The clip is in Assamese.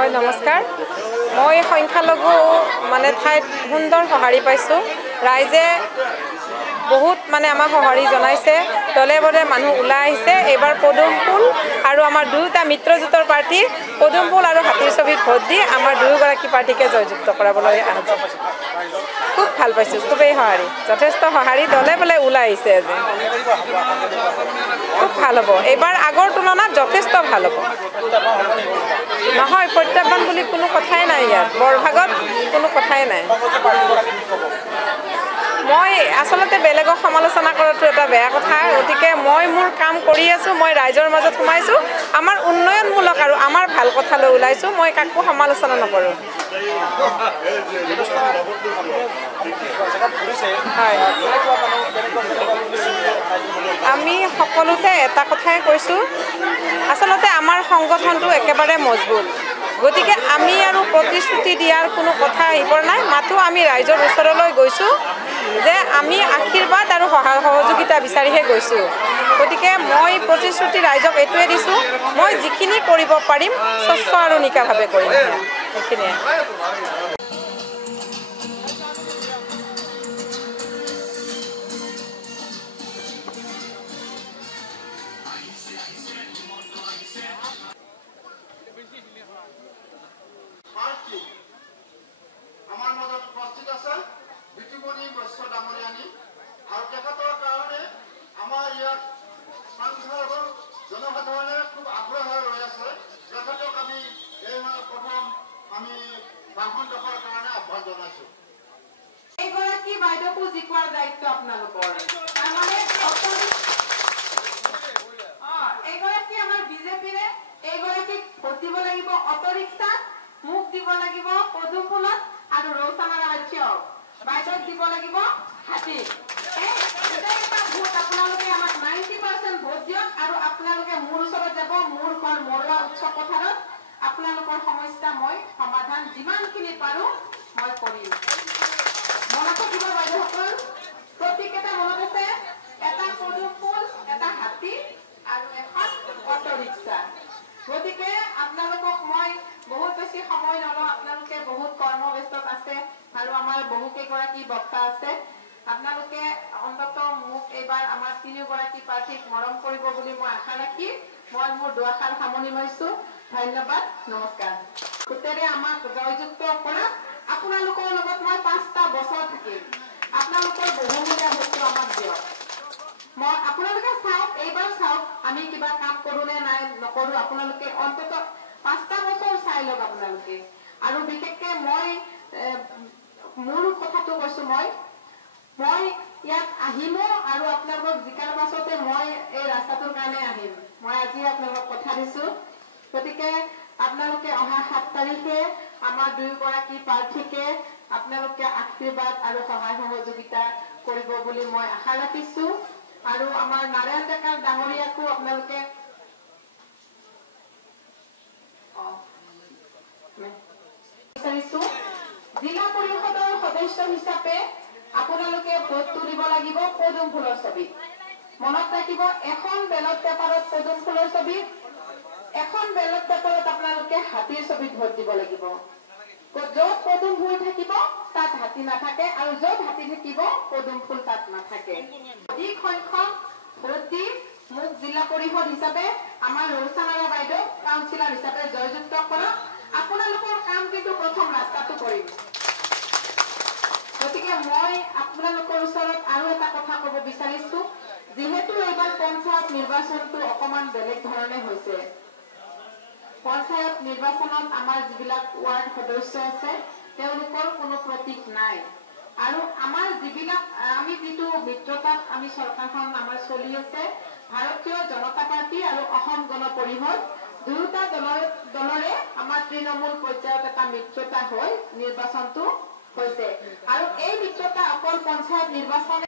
হয় নমস্কাৰ মই সংখ্যালঘু মানে ঠাইত সুন্দৰ সঁহাৰি পাইছো ৰাইজে বহুত মানে আমাক সঁহাৰি জনাইছে দলে বলে মানুহ ওলাই আহিছে এবাৰ পদুম ফুল আৰু আমাৰ দুটা মিত্ৰজোঁটৰ প্ৰাৰ্থী পদুম ফুল আৰু হাতীৰ ছবিত ভোট দি আমাৰ দুয়োগৰাকী প্ৰাৰ্থীকে জয়যুক্ত কৰাবলৈ আহিছে খুব ভাল পাইছো খুবেই সঁহাৰি যথেষ্ট সঁহাৰি দলে বলে ওলাই আহিছে আজি খুব ভাল হ'ব এবাৰ আগৰ তুলনাত যথেষ্ট ভাল হ'ব নহয় প্ৰত্যাহ্বান বুলি কোনো কথাই নাই ইয়াত বৰভাগত কোনো কথাই নাই মই আসলতে বেলেগক সমালোচনা কৰাটো এটা বেয়া কথা গতিকে মই মোৰ কাম কৰি আছো মই ৰাইজৰ মাজত সোমাইছো আমাৰ উন্নয়নমূলক আৰু আমাৰ ভাল কথা লৈ ওলাইছো মই কাকো সমালোচনা নকৰো আমি সকলোতে এটা কথাই কৈছো আসলতে আমাৰ সংগঠনটো একেবাৰে মজবুত গতিকে আমি আৰু প্ৰতিশ্ৰুতি দিয়াৰ কোনো কথা আহিবৰ নাই মাথো আমি ৰাইজৰ ওচৰলৈ গৈছো যে আমি আশীৰ্বাদ আৰু সহযোগিতা বিচাৰিহে গৈছো গতিকে মই প্ৰতিশ্ৰুতি ৰাইজক এটোৱে দিছো মই যিখিনি কৰিব পাৰিম স্বচ্ছ আৰু নিকাভাৱে কৰিম এইখিনিয়ে এগৰাকী বাইদেউকো জিকোৱাৰ দায়িত্ব আপোনালোকৰ এগৰাকী আমাৰ বিজেপিৰে এগৰাকীক ভোট দিব লাগিব অটো ৰিক্সা মুখ দিব লাগিব পদুম ফুলত আৰু ৰৌচানাৰ ৰাজ্যক বাইদেউক দিব লাগিব হাতী ভোট আপোনালোকে আমাক 90% ভোট দিয়ক আৰু আপোনালোকে মোৰ ওচৰত যাব মোৰ ঘৰ মৰুৱা উৎসৱ পথাৰত আপোনালোকৰ সমস্যা মই সমাধান যিমানখিনি পাৰো মই কৰিম মনত থাকিব বাইদেউসকল প্ৰতিকেইটা মনত আছে এটা পদুম ফুল এটা হাতী আৰু এখন অটো ৰিক্সা গতিকে আপোনালোকক মই বহুত বেছি সময় নলওঁ আপোনালোকে বহুত কৰ্মব্যস্তত আছে আৰু আমাৰ বহুকেইগৰাকী বক্তা আছে আপোনালোকে অন্তত মোক এইবাৰ আমাৰ তিনিগৰাকী প্ৰাৰ্থীক মৰম কৰিব বুলি মই আশা ৰাখি মই মোৰ দুআষাৰ সামৰণি মাৰিছো ধন্যবাদ নমস্কাৰ গোটেৰে আমাক জয়যুক্ত কৰা আপোনালোকৰ লগত মই 5টা বছৰ থাকিম আপোনালোকৰ বহুমূলীয়া বস্তু আমাক দিয়ক মই আপোনালোকে চাওক এইবাৰ চাওক আমি কিবা কাম কৰো নে নাই নকৰো আপোনালোকে অন্তত 5টা বছৰ চাই লওক আপোনালোকে আৰু বিশেষকৈ মই মোৰ কথাটো কৈছো মই ইয়াত আহিম আৰু আপোনালোকক জিকাৰ পাছতে মই এই ৰাস্তাটোৰ কাৰণে আহিম মই আজি আপোনালোকক কথা দিছো গতিকে আপোনালোকে অহা 7 তাৰিখে আমাৰ দুয়োগৰাকী প্ৰাৰ্থীকে আপোনালোকে আশীৰ্বাদ আৰু সহায় সহযোগিতা কৰিব বুলি মই আশা ৰাখিছো আৰু আমাৰ নাৰায়ণ ডেকা ডাঙৰীয়াকো আপোনালোকে জিলা পৰিষদৰ সদস্য হিচাপে আপোনালোকে ভোটটো দিব লাগিব পদুম ফুলৰ ছবিত মনত ৰাখিব এখন বেলট পেপাৰত পদুম ফুলৰ ছবিত এখন বেলট পেপাৰত আপোনালোকে হাতীৰ ছবিত ভোট দিব লাগিব য'ত পদুম ফুল থাকিব তাত হাতী নাথাকে আৰু য'ত হাতী থাকিব পদুম ফুল তাত নাথাকে অধিক সংখ্যক ভোট দি মোক জিলা পৰিষদ হিচাপে আমাৰ ৰৌচানাৰা বাইদেউ কাউন্সিলৰ হিচাপে জয়যুক্ত কৰক আপোনালোকৰ কাম কিন্তু প্ৰথম ৰাস্তাটো কৰিম গতিকে মই আপোনালোকৰ ওচৰত আৰু এটা কথা ক'ব বিচাৰিছো যেহেতু এইবাৰ পঞ্চায়ত নিৰ্বাচনটো অকমান বেলেগ ধৰণে হৈছে পঞ্চায়ত নিৰ্বাচনত আমাৰ যিবিলাক ৱাৰ্ড সদস্য আছে তেওঁলোকৰ কোনো প্ৰতীক নাই আৰু আমাৰ যিবিলাক আমি যিটো মিত্ৰতাত আমি চৰকাৰখন আমাৰ চলি আছে ভাৰতীয় জনতা পাৰ্টি আৰু অসম গণ পৰিষদ দুয়োটা দলৰে আমাৰ তৃণমূল পৰ্যায়ত এটা মিত্ৰতা হৈ নিৰ্বাচনটো হৈছে আৰু এই মিত্ৰতা অকল পঞ্চায়ত নিৰ্বাচন